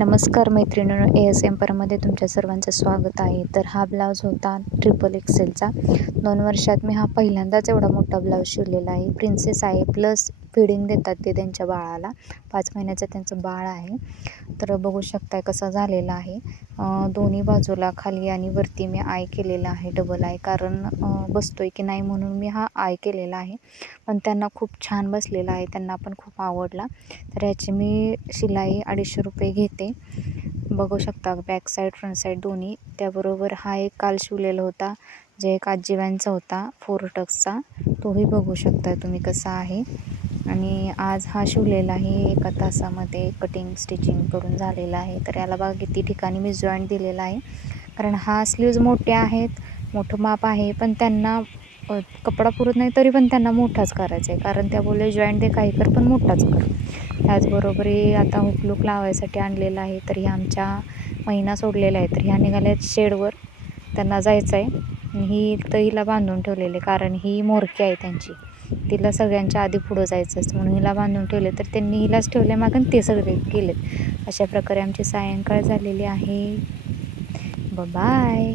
नमस्कार मैत्रिणींनो, ASM परमध्ये तुमच्या सर्वांचं स्वागत आहे. तर हा ब्लाऊज होता XXXLचा. 2 वर्षात मी हा पहिल्यांदाच एवढा मोठा ब्लाऊज शिवलेला आहे. प्रिन्सेस आहे, प्लस फीडिंग देतात ते त्यांच्या बाळाला. 5 महिन्याचं त्यांचं बाळ आहे. तर बघू शकताय कसा झालेला आहे. दोन्ही बाजूला खाली आणि वरती मी आय केलेला आहे, डबल आय, कारण बसतोय की नाही म्हणून मी हा आय केलेला आहे. पण त्यांना खूप छान बसलेला आहे, त्यांना पण खूप आवडला. तर याची मी शिलाई ₹250 घेते. बघू शकता बॅक साईड फ्रंट साईड दोन्ही. त्याबरोबर हा एक काल शिवलेला होता, जे एक आजीबाईंचा होता 4 टक्सचा, तोही बघू शकता तुम्ही कसा आहे. आणि आज हा शिवलेला आहे, एका तासामध्ये कटिंग स्टिचिंग करून झालेला आहे. तर याला बघा किती ठिकाणी मी जॉईंट दिलेला आहे, कारण हा स्लीव्ज मोठे आहेत, मोठं माप आहे, पण त्यांना कपडा पुरत नाही, तरी पण त्यांना मोठाच करायचा आहे, कारण त्या बोलले जॉईंट दे काही कर पण मोठाच कर. त्याचबरोबर आता हुकलूक लावायसाठी आणलेला आहे. तर ह्या आमच्या महिना सोडलेला आहे, तर ह्या निघाल्या शेडवर, त्यांना जायचं आहे. ही तर हिला बांधून ठेवलेले, कारण ही मोरकी आहे त्यांची, तिला सगळ्यांच्या आधी पुढं जायचं असतं म्हणून हिला बांधून ठेवले. तर त्यांनी हिलाच ठेवले मागून, ते सगळे गेलेत. अशा प्रकारे आमची सायंकाळ झालेली आहे. बाय.